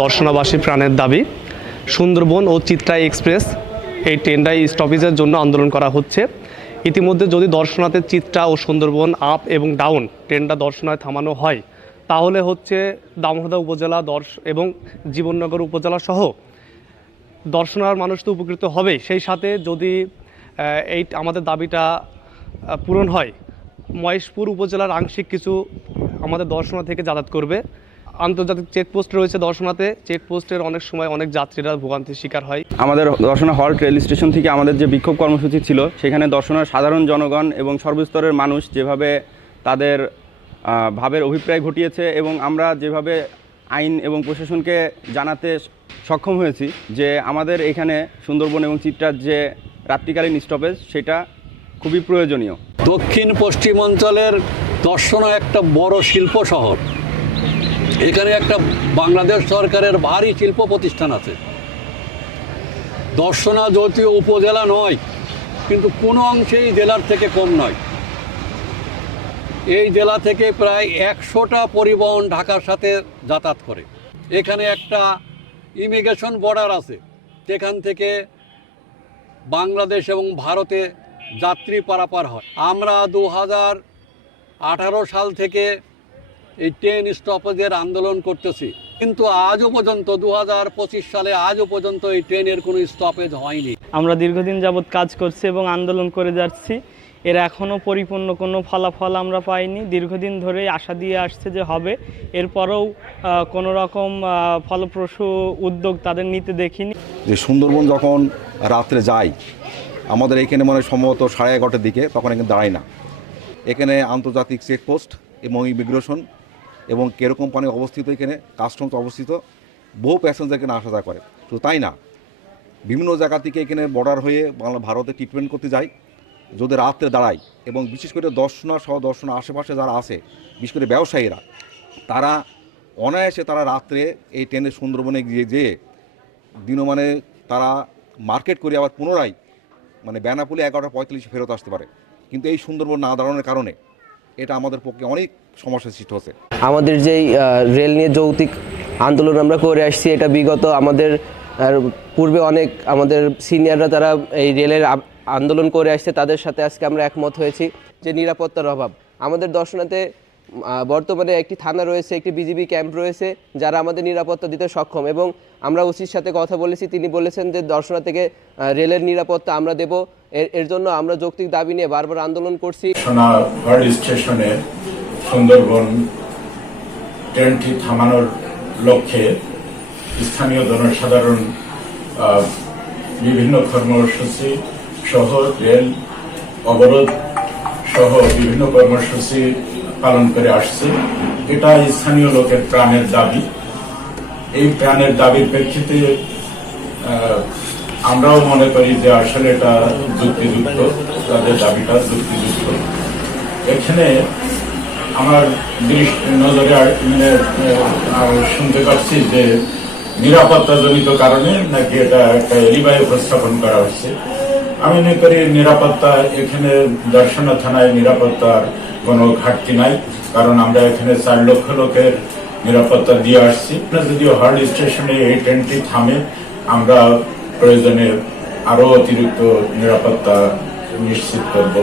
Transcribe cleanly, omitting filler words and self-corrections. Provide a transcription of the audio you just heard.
দর্শনাবাসী প্রাণের দাবি সুন্দরবন ও চিত্রা এক্সপ্রেস এই ট্রেনটা স্টপেজের জন্য আন্দোলন করা হচ্ছে। ইতিমধ্যে যদি দর্শনাতে চিত্রা ও সুন্দরবন আপ এবং ডাউন ট্রেনটা দর্শনায় থামানো হয়, তাহলে হচ্ছে দামোহদা উপজেলা এবং জীবননগর উপজেলা সহ দর্শনার মানুষ তো উপকৃত হবেই। সেই সাথে যদি এই আমাদের দাবিটা পূরণ হয়, মহেশপুর উপজেলার আংশিক কিছু আমাদের দর্শনা থেকে যাতায়াত করবে। আন্তর্জাতিক চেকপোস্ট রয়েছে দর্শনাতে, চেকপোস্টের অনেক সময় অনেক যাত্রীরা ভোগান্তির শিকার হয়। আমাদের দর্শনা হল্ট রেল স্টেশন থেকে আমাদের যে বিক্ষোভ কর্মসূচি ছিল, সেখানে দর্শনার সাধারণ জনগণ এবং সর্বস্তরের মানুষ যেভাবে তাদের ভাবের অভিপ্রায় ঘটিয়েছে এবং আমরা যেভাবে আইন এবং প্রশাসনকে জানাতে সক্ষম হয়েছি যে আমাদের এখানে সুন্দরবন এবং চিত্রার যে রাত্রিকালীন স্টপেজ সেটা খুবই প্রয়োজনীয়। দক্ষিণ পশ্চিম অঞ্চলের দর্শনা একটা বড় শিল্প শহর। এখানে একটা বাংলাদেশ সরকারের ভারী শিল্প প্রতিষ্ঠান আছে। দর্শনা যদিও উপজেলা নয়, কিন্তু কোনো অংশেই জেলার থেকে কম নয়। এই জেলা থেকে প্রায় 100টা পরিবহন ঢাকার সাথে যাতায়াত করে। এখানে একটা ইমিগ্রেশন বর্ডার আছে, সেখান থেকে বাংলাদেশ এবং ভারতে যাত্রী পারাপার হয়। আমরা 2018 সাল থেকে এই ট্রেন স্টপেজের আন্দোলন করতেছি, কিন্তু আজও পর্যন্ত 2025 সালে আজও পর্যন্ত এই ট্রেনের কোনো স্টপেজ হয়নি। আমরা দীর্ঘদিন যাবৎ কাজ করছি এবং আন্দোলন করে যাচ্ছি, এর এখনও পরিপূর্ণ কোনো ফলাফল আমরা পাইনি। দীর্ঘদিন ধরে আশা দিয়ে আসছে যে হবে, এরপরেও কোনো রকম ফলপ্রসূ উদ্যোগ তাদের নিতে দেখিনি। যে সুন্দরবন যখন রাত্রে যায়, আমাদের এখানে মানে সম্ভবত 11:30টার দিকে, তখন এখানে দাঁড়ায় না। এখানে আন্তর্জাতিক চেকপোস্ট এবং ইমিগ্রেশন এবং কেরো কোম্পানি অবস্থিত, এখানে কাস্টমস অবস্থিত, বহু প্যাসেঞ্জার এখানে আসা যাওয়া করে। শুধু তাই না, বিভিন্ন জায়গা থেকে এখানে বর্ডার হয়ে ভারতে ট্রিটমেন্ট করতে যায়, যদি রাত্রে দাঁড়ায়। এবং বিশেষ করে দর্শনা সহ দর্শনা আশেপাশে যারা আছে, বিশেষ করে ব্যবসায়ীরা, তারা অনায়াসে তারা রাত্রে এই ট্রেনে সুন্দরবনে গিয়ে যেয়ে দিনমানে তারা মার্কেট করে আবার পুনরায় মানে বেনাপোলে 11:45 ফেরত আসতে পারে। কিন্তু এই সুন্দরবন না দাঁড়ানোর কারণে এটা আমাদের পক্ষে অনেক সমস্যার সৃষ্টি হচ্ছে। আমাদের যেই রেল নিয়ে যৌক্তিক আন্দোলন আমরা করে আসছি, এটা বিগত আমাদের পূর্বে অনেক আমাদের সিনিয়ররা তারা এই রেলের আন্দোলন করে আসছে, তাদের সাথে আজকে আমরা একমত হয়েছি যে নিরাপত্তার অভাব। আমাদের দর্শনাতে বর্তমানে একটি থানা রয়েছে, একটি বিজিবি ক্যাম্প রয়েছে, যারা আমাদের নিরাপত্তা দিতে সক্ষম। এবং আমরা ওসির সাথে কথা বলেছি, তিনি বলেছেন যে দর্শনা থেকে রেলের নিরাপত্তা আমরা দেব। এর জন্য আমরা যৌক্তিক দাবি নিয়ে বারবার আন্দোলন করছি। স্টেশনে সুন্দরবন ট্রেনটি থামানোর লক্ষ্যে স্থানীয় জনসাধারণ বিভিন্ন কর্মসূচি সহ রেল অবরোধ সহ বিভিন্ন কর্মসূচি পালন করে আসছে। এটা স্থানীয় লোকের প্রাণের দাবি। এই প্রাণের দাবির প্রেক্ষিতে আমরাও মনে করি যে আসলে এটা যুক্তিযুক্ত, তাদের দাবিটা যুক্তিযুক্ত। এখানে আমার নজরে শুনতে পাচ্ছি যে নিরাপত্তাজনিত কারণে নাকি এটা একটা এলিবাই উপস্থাপন করা হচ্ছে। আমি মনে করি নিরাপত্তা এখানে দর্শনা থানায় নিরাপত্তার কোনো ঘাটতি নাই, কারণ আমরা এখানে 4 লক্ষ লোকের নিরাপত্তা দিয়ে আসছি। যদিও হল্ট স্টেশনে এই ট্রেনটি থামে, আমরা প্রয়োজনে আরো অতিরিক্ত নিরাপত্তা নিশ্চিত করব।